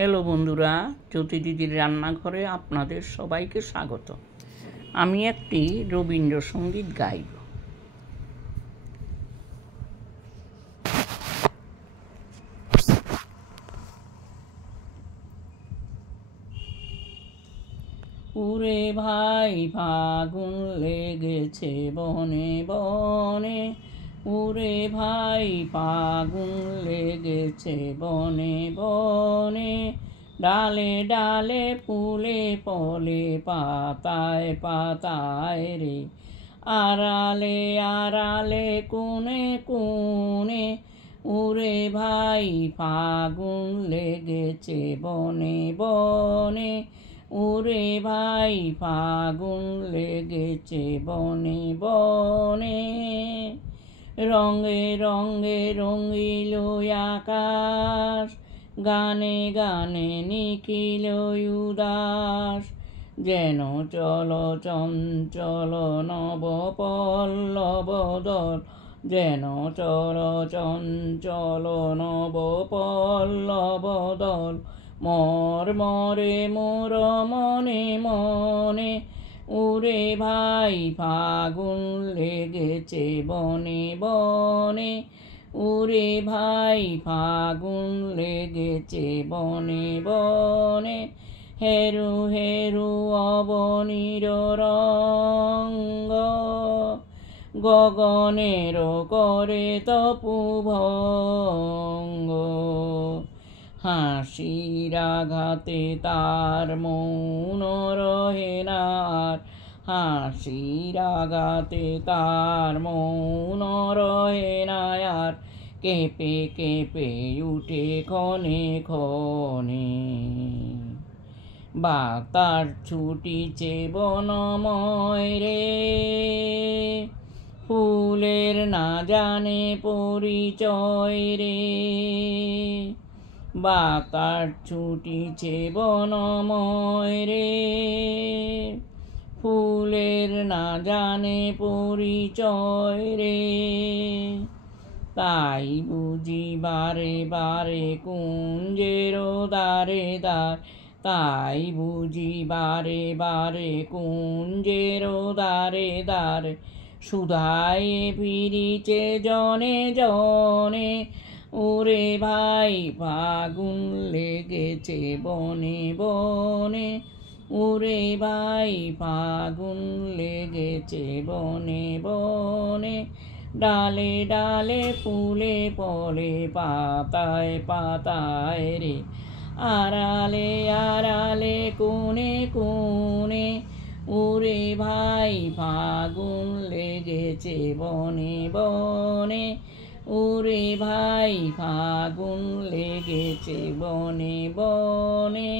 Hello বন্ধুরা, জ্যোতি দিদির রান্নাঘরে আপনাদের সবাইকে স্বাগত। আমি একটি রবীন্দ্রসঙ্গীত গাইব। উরে ভাই ফাগুন লেগেছে বনে বনে, উরে ভাই ফাগুন লেগেছে বনে বনে, ডালে ডালে ফুলে ফলে পাতায় পাতায় রে, আড়ালে আড়ালে কোণে কোণে, উরে ভাই ফাগুন লেগেছে বনে বনে, উরে ভাই ফাগুন লেগেছে বনে বনে। রঙে রঙে রঙিল আকাশ, গানে গানে নিখিল উদাস, যেন চল চঞ্চল নব পল্লব দল, যেন চল চঞ্চল নব পল্লব দল, মর মরে মোর মনে মনে, উরে ভাই ফাগুন লেগেছে বনে বনে, উরে ভাই ফাগুন লেগেছে বনে বনে। হেরু হেরু অবনীর রঙ্গ, গগনের করে তপুভঙ্গ, হাসির আঘাতে তার মৌন রহে না, হাসির আঘাতে তার মৌন রহে না আর, কেঁপে কেঁপে উঠে ক্ষণে ক্ষণে, বাতার ছুটিছে বনময় রে, ফুলের না জানে পরিচয় রে, বাতার ছুটিছে বনময় রে, ফুলের না জানে পরিচয় রে, তাই বুঝি বারে বারে কুঞ্জের দ্বারে দ্বার, তাই বুঝি বারে বারে কুঞ্জের দ্বারে দ্বারে, সুধায় ফিরিছে জনে জনে, ওরে ভাই ফাগুন লেগেছে বনে বনে, ওরে ভাই ফাগুন লেগেছে বনে বনে, ডালে ডালে ফুলে ফলে পাতায় পাতায় রে, আড়ালে আড়ালে কোণে কোণে, ওরে ভাই ফাগুন লেগেছে বনে বনে, ওরে ভাই ফাগুন লেগেছে বনে বনে।